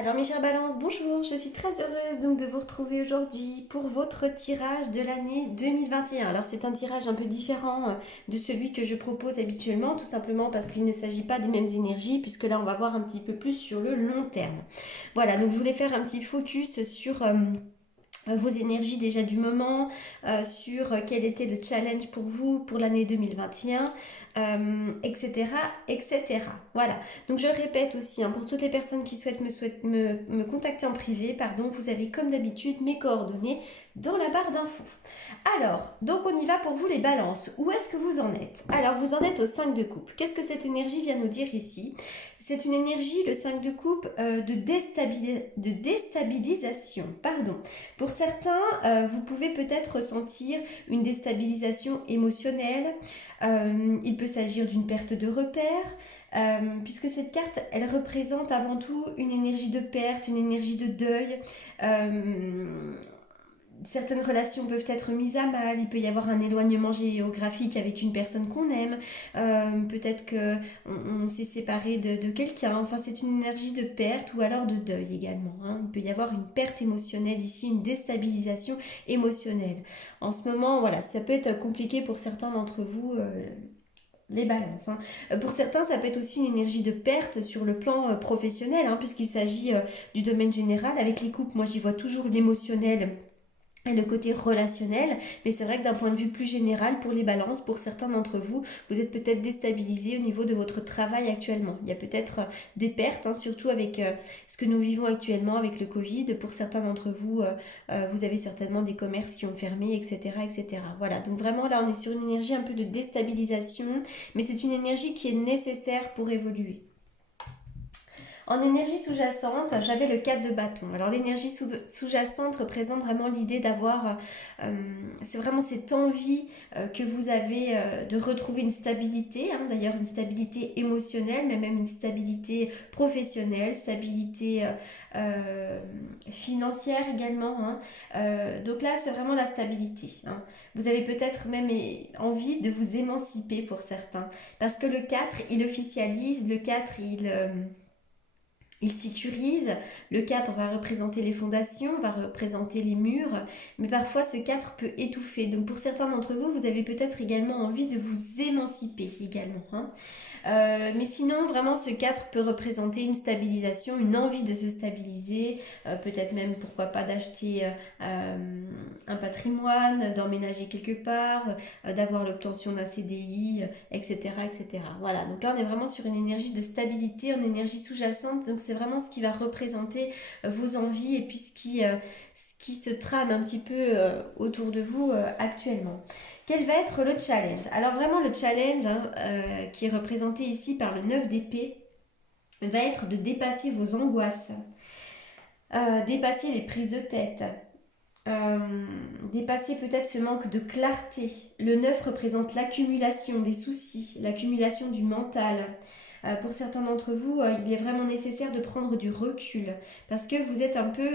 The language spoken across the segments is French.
Alors mes chers balances, bonjour, je suis très heureuse donc de vous retrouver aujourd'hui pour votre tirage de l'année 2021. Alors c'est un tirage un peu différent de celui que je propose habituellement, tout simplement parce qu'il ne s'agit pas des mêmes énergies, puisque là on va voir un petit peu plus sur le long terme. Voilà, donc je voulais faire un petit focus sur vos énergies déjà du moment, sur quel était le challenge pour vous pour l'année 2021, etc., etc. Voilà. Donc je le répète aussi, hein, pour toutes les personnes qui souhaitent me contacter en privé, pardon, vous avez comme d'habitude mes coordonnées dans la barre d'infos. Alors, donc on y va pour vous les balances. Où est-ce que vous en êtes? Alors, vous en êtes au 5 de coupe. Qu'est-ce que cette énergie vient nous dire ici? C'est une énergie, le 5 de coupe, de déstabilisation. Pardon. Pour certains, vous pouvez peut-être ressentir une déstabilisation émotionnelle. Il peut s'agir d'une perte de repère. Puisque cette carte, elle représente avant tout une énergie de perte, une énergie de deuil. Certaines relations peuvent être mises à mal, il peut y avoir un éloignement géographique avec une personne qu'on aime, peut-être qu'on s'est séparé de quelqu'un, enfin c'est une énergie de perte ou alors de deuil également, hein. Il peut y avoir une perte émotionnelle ici, une déstabilisation émotionnelle. En ce moment, voilà, ça peut être compliqué pour certains d'entre vous. Les balances, hein. Pour certains, ça peut être aussi une énergie de perte sur le plan professionnel, hein, puisqu'il s'agit du domaine général. Avec les couples, moi j'y vois toujours l'émotionnel et le côté relationnel, mais c'est vrai que d'un point de vue plus général, pour les balances, pour certains d'entre vous, vous êtes peut-être déstabilisés au niveau de votre travail actuellement. Il y a peut-être des pertes, hein, surtout avec ce que nous vivons actuellement avec le Covid. Pour certains d'entre vous, vous avez certainement des commerces qui ont fermé, etc., etc. Voilà, donc vraiment là, on est sur une énergie un peu de déstabilisation, mais c'est une énergie qui est nécessaire pour évoluer. En énergie sous-jacente, j'avais le 4 de bâton. Alors l'énergie sous-jacente représente vraiment l'idée d'avoir, c'est vraiment cette envie que vous avez de retrouver une stabilité, hein, d'ailleurs une stabilité émotionnelle, mais même une stabilité professionnelle, stabilité financière également, hein. Donc là, c'est vraiment la stabilité, hein. Vous avez peut-être même envie de vous émanciper pour certains, parce que le 4, il officialise, le 4, il sécurise. Le 4 va représenter les fondations, va représenter les murs, mais parfois ce 4 peut étouffer. Donc pour certains d'entre vous, vous avez peut-être également envie de vous émanciper également, hein. Mais sinon, vraiment, ce 4 peut représenter une stabilisation, une envie de se stabiliser, peut-être même, pourquoi pas, d'acheter un patrimoine, d'emménager quelque part, d'avoir l'obtention d'un CDI, etc., etc. Voilà, donc là, on est vraiment sur une énergie de stabilité, une énergie sous-jacente, donc c'est vraiment ce qui va représenter vos envies et puis ce qui se trame un petit peu autour de vous actuellement. Quel va être le challenge? Alors vraiment le challenge, hein, qui est représenté ici par le 9 d'épée va être de dépasser vos angoisses, dépasser les prises de tête, euh, dépasser peut-être ce manque de clarté. Le 9 représente l'accumulation des soucis, l'accumulation du mental. Pour certains d'entre vous, il est vraiment nécessaire de prendre du recul parce que vous êtes un peu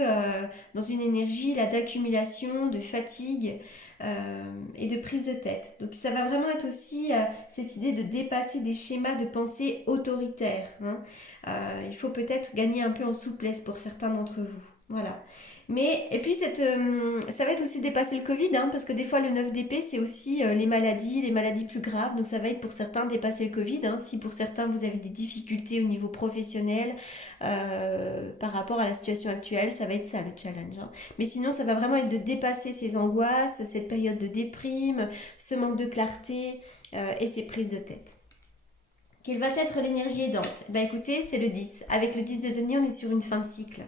dans une énergie là d'accumulation, de fatigue et de prise de tête. Donc ça va vraiment être aussi cette idée de dépasser des schémas de pensée autoritaires, hein. Il faut peut-être gagner un peu en souplesse pour certains d'entre vous. Voilà. Mais, et puis, ça va être aussi dépasser le Covid, hein, parce que des fois, le 9 d'épée, c'est aussi les maladies plus graves. Donc, ça va être pour certains dépasser le Covid, hein. Si pour certains, vous avez des difficultés au niveau professionnel par rapport à la situation actuelle, ça va être ça le challenge, hein. Mais sinon, ça va vraiment être de dépasser ces angoisses, cette période de déprime, ce manque de clarté et ces prises de tête. Quelle va être l'énergie aidante? Ben écoutez, c'est le 10. Avec le 10 de denier, on est sur une fin de cycle.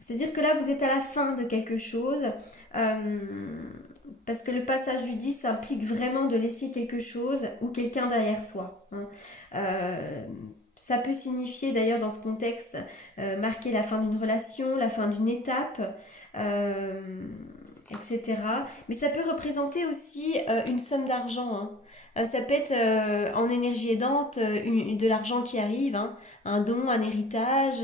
C'est-à-dire que là, vous êtes à la fin de quelque chose, euh, parce que le passage du 10 implique vraiment de laisser quelque chose ou quelqu'un derrière soi, hein. Euh, Ça peut signifier d'ailleurs dans ce contexte marquer la fin d'une relation, la fin d'une étape, euh, etc. Mais ça peut représenter aussi une somme d'argent, hein. Ça peut être en énergie aidante de l'argent qui arrive, hein, un don, un héritage,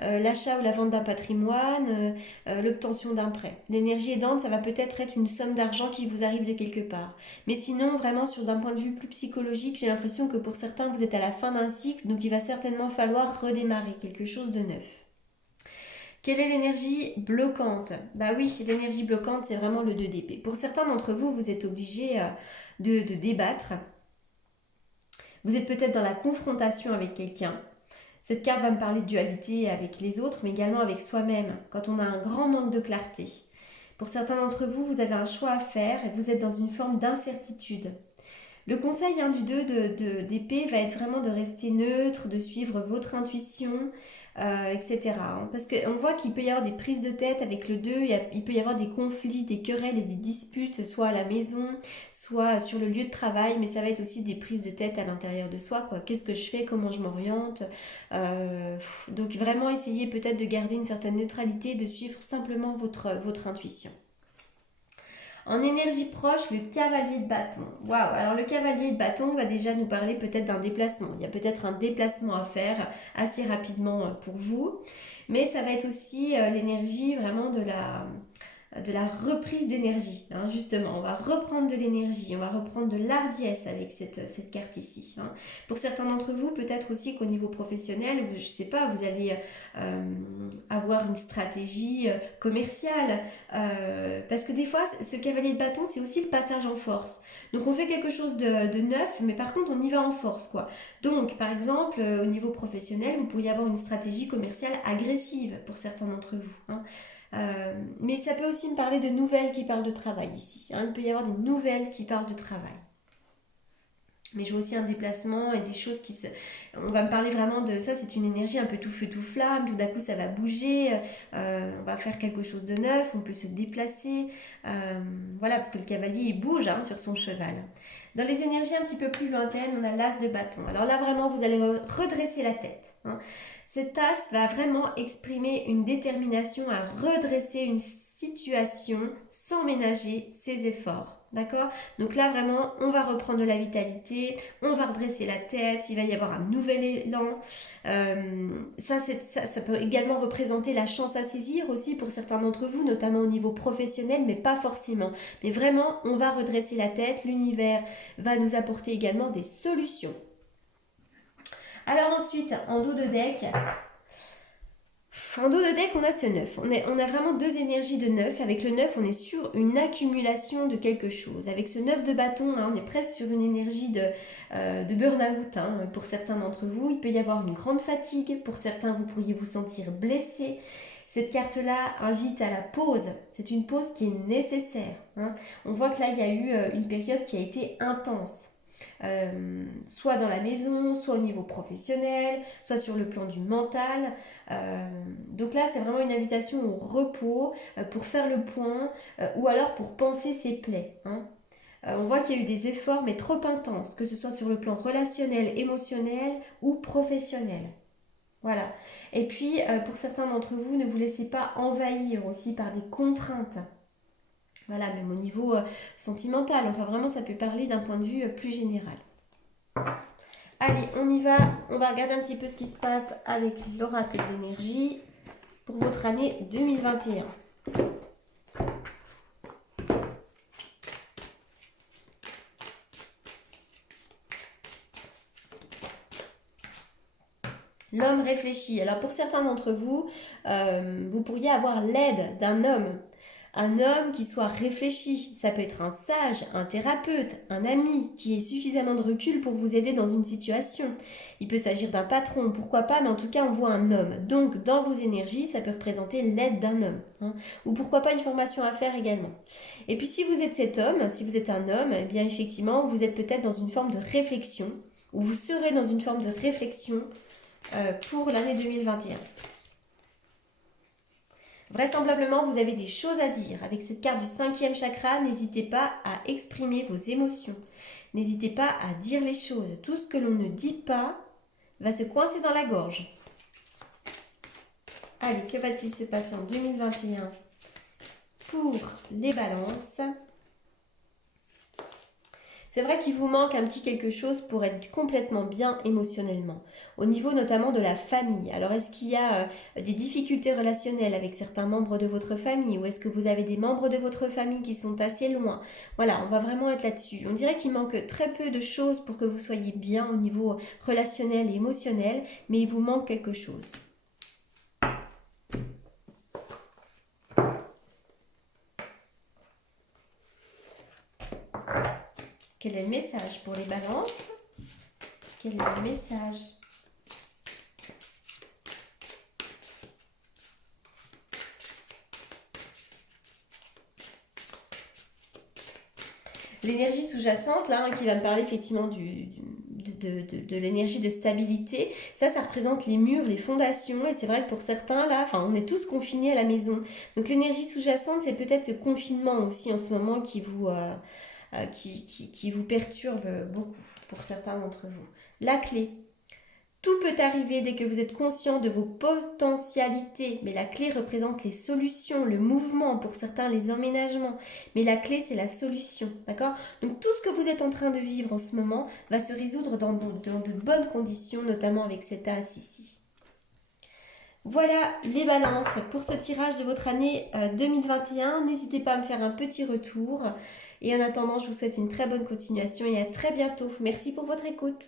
l'achat ou la vente d'un patrimoine, l'obtention d'un prêt. L'énergie aidante, ça va peut-être être une somme d'argent qui vous arrive de quelque part. Mais sinon, vraiment, d'un point de vue plus psychologique, j'ai l'impression que pour certains, vous êtes à la fin d'un cycle, donc il va certainement falloir redémarrer quelque chose de neuf. Quelle est l'énergie bloquante? Bah oui, l'énergie bloquante, c'est vraiment le 2 d'épée. Pour certains d'entre vous, vous êtes obligés de débattre. Vous êtes peut-être dans la confrontation avec quelqu'un. Cette carte va me parler de dualité avec les autres, mais également avec soi-même, quand on a un grand manque de clarté. Pour certains d'entre vous, vous avez un choix à faire et vous êtes dans une forme d'incertitude. Le conseil du 2 d'épée va être vraiment de rester neutre, de suivre votre intuition, etc. Parce qu'on voit qu'il peut y avoir des prises de tête avec le 2, il peut y avoir des conflits, des querelles et des disputes, soit à la maison, soit sur le lieu de travail, mais ça va être aussi des prises de tête à l'intérieur de soi, quoi. Qu'est-ce que je fais, comment je m'oriente, donc vraiment essayez peut-être de garder une certaine neutralité, de suivre simplement votre intuition. En énergie proche, le cavalier de bâton. Waouh, alors le cavalier de bâton va déjà nous parler peut-être d'un déplacement. Il y a peut-être un déplacement à faire assez rapidement pour vous. Mais ça va être aussi l'énergie vraiment de la reprise d'énergie, hein, justement. On va reprendre de l'énergie, on va reprendre de l'ardiesse avec cette carte ici. Hein. Pour certains d'entre vous, peut-être aussi qu'au niveau professionnel, je ne sais pas, vous allez avoir une stratégie commerciale. Parce que des fois, ce cavalier de bâton, c'est aussi le passage en force. Donc on fait quelque chose de neuf, mais par contre, on y va en force, quoi. Donc, par exemple, au niveau professionnel, vous pourriez avoir une stratégie commerciale agressive pour certains d'entre vous. Hein. Mais ça peut aussi me parler de nouvelles qui parlent de travail ici. Hein. Il peut y avoir des nouvelles qui parlent de travail. Mais je vois aussi un déplacement et des choses qui se... On va me parler vraiment de ça, c'est une énergie un peu tout feu, tout flamme. Tout d'un coup, ça va bouger. On va faire quelque chose de neuf. On peut se déplacer. Voilà, parce que le cavalier, il bouge sur son cheval. Dans les énergies un petit peu plus lointaines, on a l'as de bâton. Alors là, vraiment, vous allez redresser la tête. Hein. Cet as va vraiment exprimer une détermination à redresser une situation sans ménager ses efforts. D'accord? Donc là, vraiment, on va reprendre de la vitalité, on va redresser la tête, il va y avoir un nouvel élan. Ça peut également représenter la chance à saisir aussi pour certains d'entre vous, notamment au niveau professionnel, mais pas forcément. Mais vraiment, on va redresser la tête, l'univers va nous apporter également des solutions. Alors ensuite, en dos de deck... En dos de deck, on a ce 9. On a vraiment deux énergies de 9. Avec le 9, on est sur une accumulation de quelque chose. Avec ce 9 de bâton, on est presque sur une énergie de burn-out. Pour certains d'entre vous, il peut y avoir une grande fatigue. Pour certains, vous pourriez vous sentir blessé. Cette carte-là invite à la pause. C'est une pause qui est nécessaire. On voit que là, il y a eu une période qui a été intense. Soit dans la maison, soit au niveau professionnel, soit sur le plan du mental. Donc là, c'est vraiment une invitation au repos pour faire le point ou alors pour panser ses plaies. On voit qu'il y a eu des efforts, mais trop intenses, que ce soit sur le plan relationnel, émotionnel ou professionnel. Voilà. Et puis, pour certains d'entre vous, ne vous laissez pas envahir aussi par des contraintes. Voilà, même au niveau sentimental. Enfin, vraiment, ça peut parler d'un point de vue plus général. Allez, on y va. On va regarder un petit peu ce qui se passe avec l'oracle de l'énergie pour votre année 2021. L'homme réfléchit. Alors pour certains d'entre vous, vous pourriez avoir l'aide d'un homme. Un homme qui soit réfléchi, ça peut être un sage, un thérapeute, un ami qui ait suffisamment de recul pour vous aider dans une situation. Il peut s'agir d'un patron, pourquoi pas, mais en tout cas on voit un homme. Donc dans vos énergies, ça peut représenter l'aide d'un homme. Ou pourquoi pas une formation à faire également. Et puis si vous êtes cet homme, si vous êtes un homme, eh bien effectivement vous êtes peut-être dans une forme de réflexion, ou vous serez dans une forme de réflexion pour l'année 2021. Vraisemblablement, vous avez des choses à dire. Avec cette carte du 5e chakra, n'hésitez pas à exprimer vos émotions. N'hésitez pas à dire les choses. Tout ce que l'on ne dit pas va se coincer dans la gorge. Allez, que va-t-il se passer en 2021 pour les balances ? C'est vrai qu'il vous manque un petit quelque chose pour être complètement bien émotionnellement, au niveau notamment de la famille. Alors est-ce qu'il y a des difficultés relationnelles avec certains membres de votre famille ou est-ce que vous avez des membres de votre famille qui sont assez loin? Voilà, on va vraiment être là-dessus. On dirait qu'il manque très peu de choses pour que vous soyez bien au niveau relationnel et émotionnel, mais il vous manque quelque chose. Quel est le message pour les balances? Quel est le message? L'énergie sous-jacente, là, qui va me parler effectivement de l'énergie de stabilité, ça représente les murs, les fondations, et c'est vrai que pour certains, là, enfin, on est tous confinés à la maison. Donc l'énergie sous-jacente, c'est peut-être ce confinement aussi en ce moment qui vous perturbe beaucoup pour certains d'entre vous. La clé. Tout peut arriver dès que vous êtes conscient de vos potentialités, mais la clé représente les solutions, le mouvement, pour certains les emménagements, mais la clé c'est la solution, d'accord? Donc tout ce que vous êtes en train de vivre en ce moment va se résoudre dans de bonnes conditions, notamment avec cet as ici. Voilà les balances pour ce tirage de votre année 2021. N'hésitez pas à me faire un petit retour. Et en attendant, je vous souhaite une très bonne continuation et à très bientôt. Merci pour votre écoute.